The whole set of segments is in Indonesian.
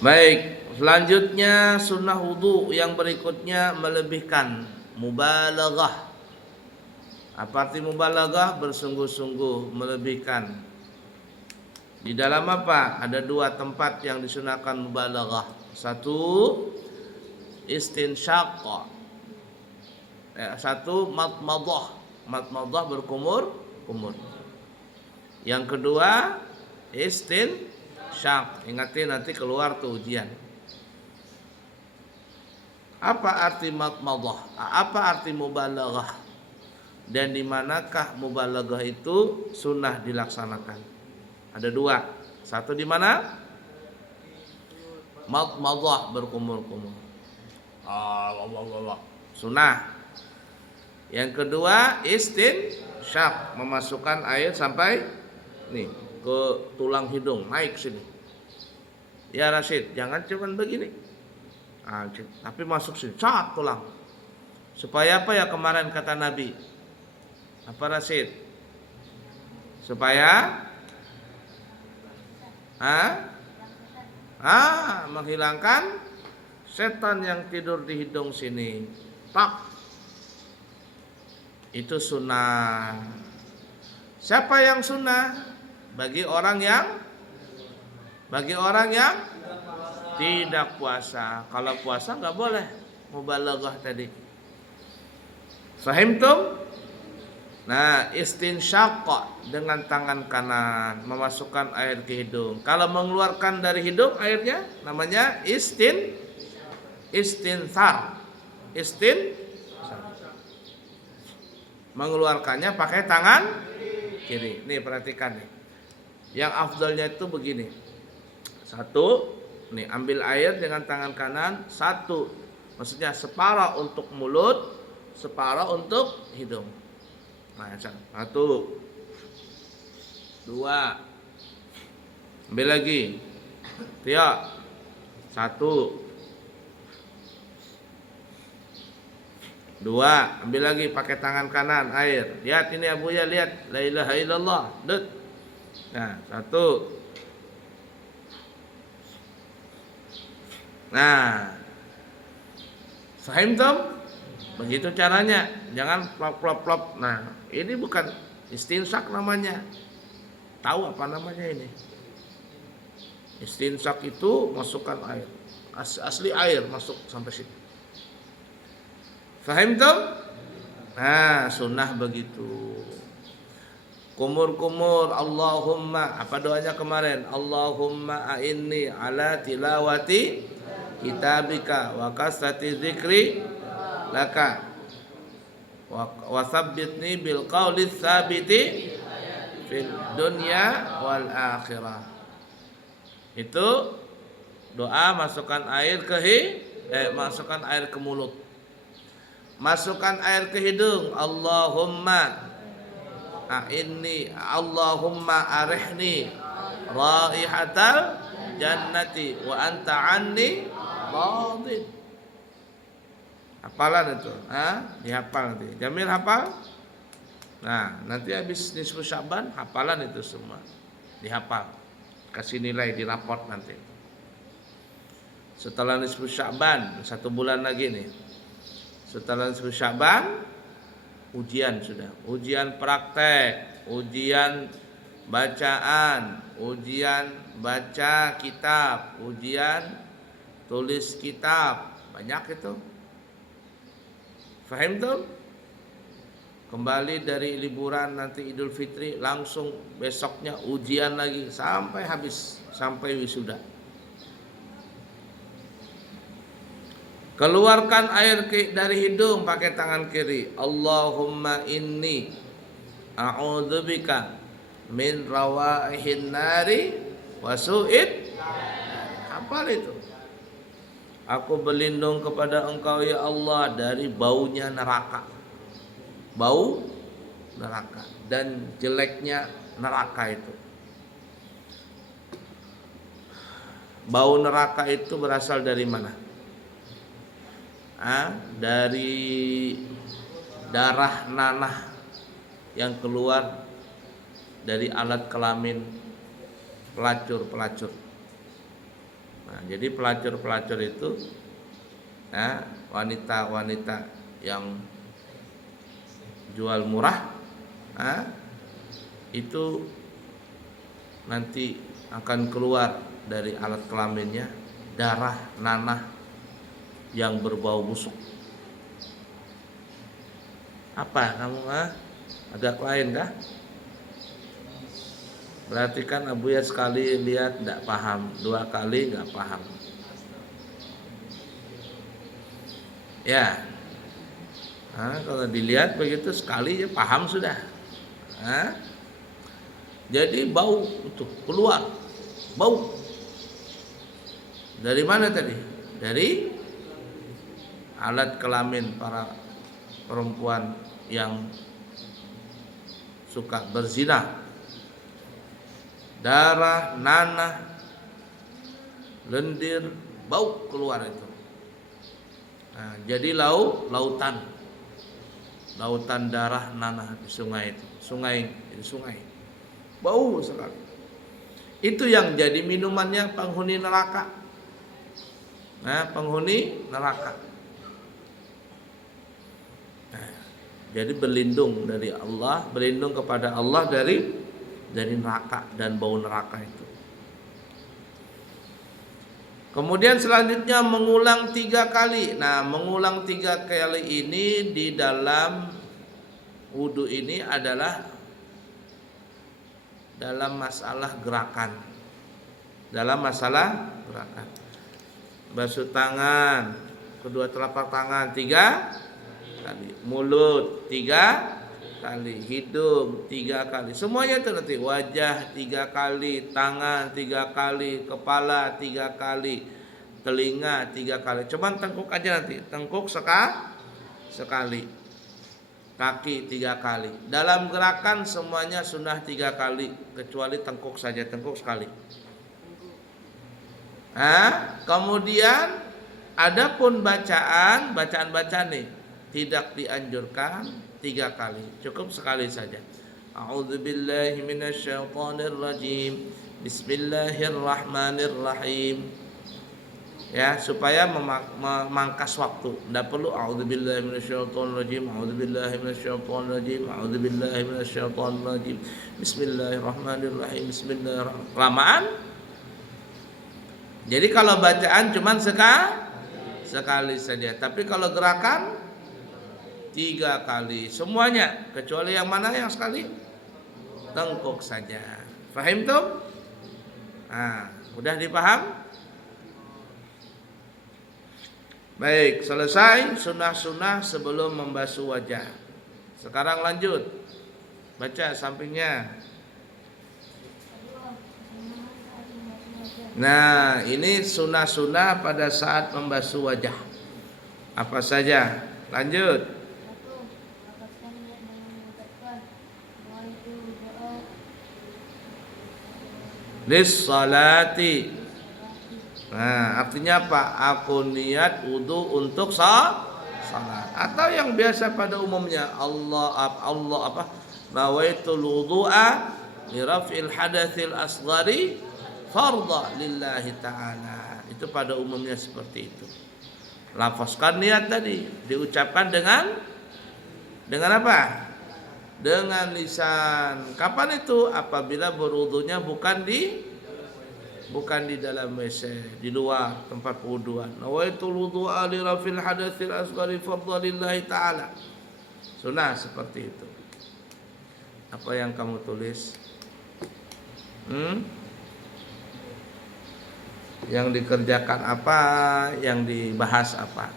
Baik, selanjutnya sunnah wudu yang berikutnya melebihkan mubalaghah. Apa arti mubalaghah? Bersungguh-sungguh, melebihkan. Di dalam apa? Ada dua tempat yang disunahkan mubalaghah. Satu, istinsyaq. Satu, matmadah. Matmadah berkumur-kumur. Yang kedua, istinsyaq. Ingatin nanti keluar tuh ujian. Apa arti matmadah? Apa arti mubalaghah? Dan di manakah mubalaghah itu sunnah dilaksanakan? Ada dua. Satu di mana? Matmadah berkumur-kumur. Allah. Sunnah. Yang kedua istinsyaq, memasukkan air sampai nih ke tulang hidung, naik sini. Ya Rashid, jangan cuman begini. Tapi masuk sini, cat tulang. Supaya apa ya kemarin kata Nabi? Apa Rashid? Supaya menghilangkan setan yang tidur di hidung sini. Tak. Itu sunnah. Siapa yang sunnah? Bagi orang yang tidak puasa. Kalau puasa nggak boleh mubalaghah tadi. Fahimtum? Nah, istinsyaq dengan tangan kanan memasukkan air ke hidung. Kalau mengeluarkan dari hidung airnya namanya istinthar. Mengeluarkannya pakai tangan kiri. Nih perhatikan nih. Yang afdalnya itu begini. Satu, nih ambil air dengan tangan kanan. Satu, maksudnya separuh untuk mulut, separuh untuk hidung. Nah, satu, dua, ambil lagi. Tiga, satu, dua, ambil lagi pakai tangan kanan air. Lihat ini Abu ya, lihat. La ilaha illallah. Dut. Nah, satu. Nah, fahimtum? Begitu caranya. Jangan plop. Nah, ini bukan istinsyaq namanya. Tahu apa namanya ini? Istinsyaq itu masukkan air. Asli air masuk sampai sini. Fahimtum? Nah, sunnah begitu. Kumur-kumur, Allahumma, apa doanya kemarin? Allahumma a'inni ala tilawati kitabika wa kasrati dzikri laka wa tsabbitni bil qawli tsabiti fid dunya wal akhirah. Itu doa masukkan air masukkan air ke mulut. Masukkan air ke hidung. Allahumma arihni raihatal jannati wa anta anni radin. Hafalan itu, dihafal nanti. Jamil hafal? Nah, nanti habis nisfu Sya'ban hafalan itu semua. Dihafal. Kasih nilai di raport nanti. Setelah nisfu Sya'ban, 1 bulan lagi nih. Setelah nisfu Sya'ban, ujian sudah. Ujian praktek, ujian bacaan, ujian baca kitab, ujian tulis kitab. Banyak itu. Fahim tuh? Kembali dari liburan nanti Idul Fitri, langsung besoknya ujian lagi sampai habis, sampai wisuda. Keluarkan air dari hidung pakai tangan kiri. Allahumma inni a'udzubika min rawaihin nari wa su'id. Apa itu? Aku berlindung kepada Engkau ya Allah dari baunya neraka. Bau neraka dan jeleknya neraka itu. Bau neraka itu berasal dari mana? Dari darah nanah yang keluar dari alat kelamin pelacur-pelacur. jadi pelacur-pelacur itu, wanita-wanita yang jual murah, itu nanti akan keluar dari alat kelaminnya darah nanah yang berbau busuk. Apa kamu agak lain kah? Berarti kan Abu ya sekali lihat tidak paham, dua kali nggak paham. Ya, kalau dilihat begitu sekali ya paham sudah. Jadi bau itu keluar, bau. Dari mana tadi? Dari alat kelamin para perempuan yang suka berzina. Darah, nanah, lendir, bau keluar itu. Jadi lautan darah nanah di sungai itu. Sungai. Bau sekali. Itu yang jadi minumannya penghuni neraka. Penghuni neraka. Jadi berlindung dari Allah, berlindung kepada Allah dari neraka dan bau neraka itu. Kemudian selanjutnya mengulang 3 kali. Mengulang 3 kali ini di dalam wudu ini adalah dalam masalah gerakan. Basuh tangan, kedua telapak tangan 3 kali, mulut 3 kali, hidung 3 kali, semuanya itu nanti wajah 3 kali, tangan 3 kali, kepala 3 kali, telinga 3 kali. Cuman tengkuk aja nanti, tengkuk sekali, kaki 3 kali. Dalam gerakan semuanya sunnah 3 kali, kecuali tengkuk saja, tengkuk sekali. Kemudian adapun bacaan nih tidak dianjurkan 3 kali, cukup sekali saja. A'udzubillahi minasyaitonirrajim. Bismillahirrahmanirrahim. Ya, supaya memangkas waktu. Tidak perlu a'udzubillahi minasyaitonirrajim, a'udzubillahi minasyaitonirrajim, a'udzubillahi minasyaitonirrajim. Bismillahirrahmanirrahim. Bismillahirrahmanirrahim. Kelamaan. Jadi kalau bacaan cuman sekali saja, tapi kalau gerakan 3 kali semuanya, kecuali yang mana yang sekali? Tengkuk saja. Fahim tuh? Udah dipaham? Baik, selesai sunnah-sunnah sebelum membasuh wajah. Sekarang lanjut, baca sampingnya. Ini sunnah-sunnah pada saat membasuh wajah. Apa saja? Lanjut. Lis-salati. Artinya apa? Aku niat wudu untuk salat. Atau yang biasa pada umumnya nawaitul wudu'a li raf'il hadatsil asghari fardha lillahi ta'ala. Itu pada umumnya seperti itu. Lafazkan niat tadi, diucapkan dengan apa? Dengan lisan. Kapan itu? Apabila berwudunya bukan di dalam WC, di luar tempat wuduan. Nawaitul wudu'a li rafil hadatsil asghari fardha lillahi ta'ala. Sunnah seperti itu. Apa yang kamu tulis? Yang dikerjakan apa? Yang dibahas apa?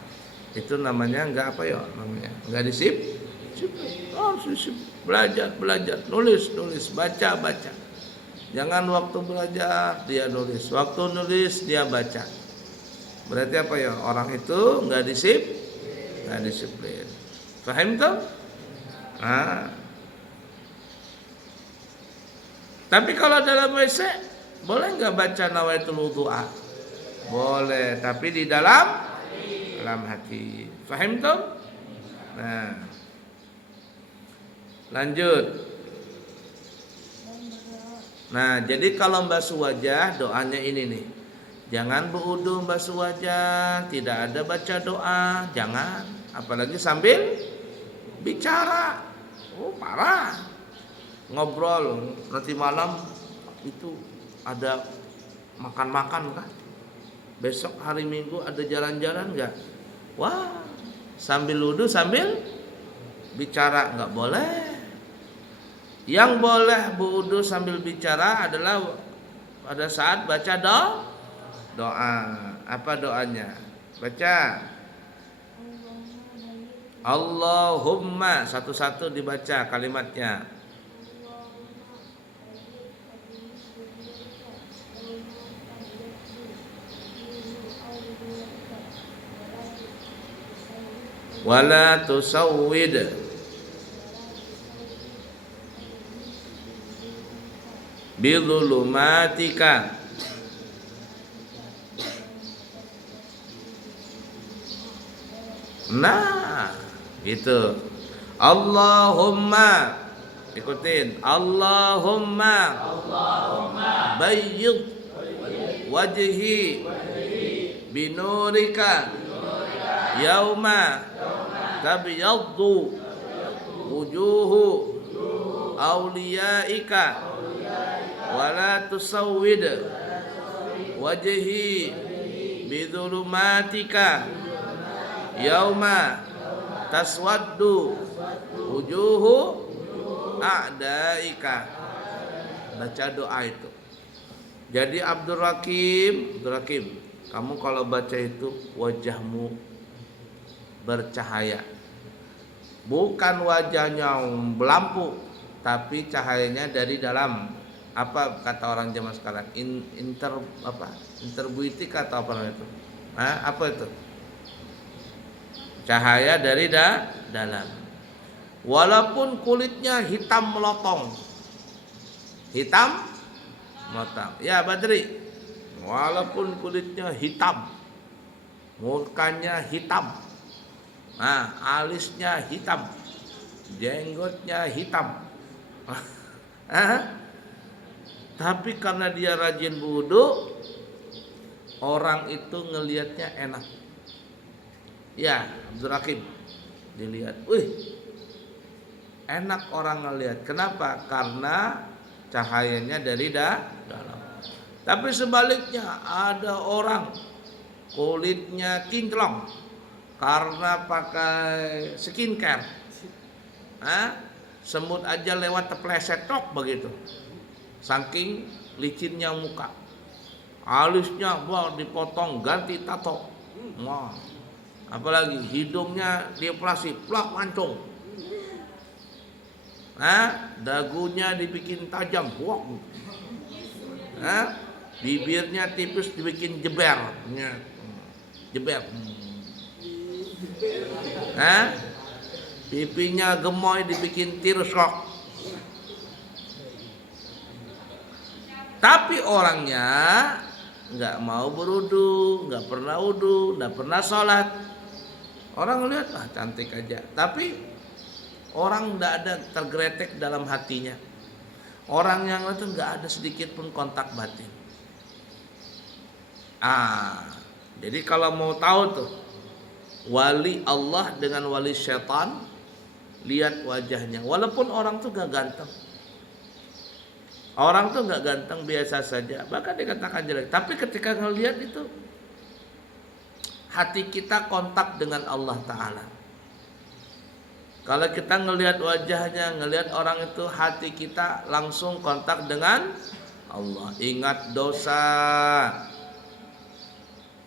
Itu namanya enggak apa ya? Namanya enggak disiplin. Belajar, nulis, baca. Jangan waktu belajar dia nulis, waktu nulis dia baca. Berarti apa ya? Orang itu enggak disiplin. Paham tuh? Tapi kalau dalam WC boleh enggak baca nawaitul wudu'a? Boleh, tapi di dalam hati. Paham tuh? Lanjut. Jadi kalau membasuh wajah doanya ini nih. Jangan berwudu basuh wajah, tidak ada baca doa, jangan. Apalagi sambil bicara. Oh, parah. Ngobrol nanti malam itu ada makan-makan kah? Besok hari Minggu ada jalan-jalan enggak? Wah, sambil wudu sambil bicara enggak boleh. Yang boleh berwudu sambil bicara adalah pada saat baca doa. Apa doanya? Baca. Allahumma, satu-satu dibaca kalimatnya. Wala tusawwid. Bidhulumatika. Nah, gitu. Allahumma, ikutin. Allahumma bayyid wajhi binurika yauma tabyaddu wujuhu awliyaika wala tusawwid wajhi bidhulumatika yauma taswaddu wujuhu a'daika. Baca doa itu. Jadi Abdul Hakim, kamu kalau baca itu wajahmu bercahaya. Bukan wajahnya belampu, tapi cahayanya dari dalam. Apa kata orang zaman sekarang? Interbuitik atau apa itu? Apa itu? Cahaya dari dalam. Walaupun kulitnya hitam melotong. Ya Badri. Walaupun kulitnya hitam, mukanya hitam, alisnya hitam, jenggotnya hitam. Tapi karena dia rajin wudu, orang itu ngelihatnya enak. Ya, Abdul Hakim dilihat, enak orang ngelihat. Kenapa? Karena cahayanya dari dalam. Tapi sebaliknya ada orang kulitnya kinclong karena pakai skincare. Semut aja lewat tepleset tok begitu. Saking licinnya muka. Alisnya dipotong ganti tato. Apalagi hidungnya dioperasi plak mancung. Dagunya dibikin tajam. Bibirnya tipis dibikin jeber. Pipinya gemoy dibikin tirusok. Tapi orangnya nggak mau berwudu, nggak pernah wudu, nggak pernah sholat. Orang lihat cantik aja, tapi orang nggak ada tergeletek dalam hatinya. Orang yang itu nggak ada sedikit pun kontak batin. Jadi kalau mau tahu tuh wali Allah dengan wali syaitan, lihat wajahnya. Walaupun orang tuh gak ganteng, orang tuh gak ganteng, biasa saja, bahkan dikatakan jelek, tapi ketika ngelihat itu hati kita kontak dengan Allah Ta'ala. Kalau kita ngelihat wajahnya, ngelihat orang itu, hati kita langsung kontak dengan Allah. Ingat dosa,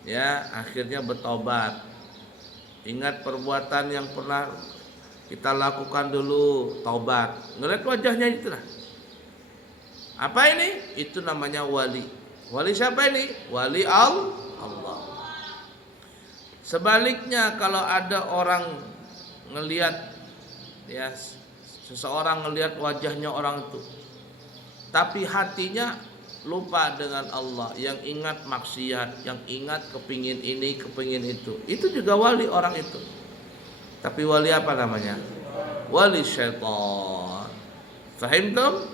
ya, akhirnya bertobat. Ingat perbuatan yang pernah kita lakukan dulu, tobat. Ngelihat wajahnya itulah. Apa ini? Itu namanya wali. Wali siapa ini? Wali Allah. Sebaliknya kalau ada orang ngelihat, ya, seseorang ngelihat wajahnya orang itu, tapi hatinya lupa dengan Allah, yang ingat maksiat, yang ingat kepingin ini, kepingin itu juga wali orang itu. Tapi wali apa namanya? Wali syaitan. Fahimtum?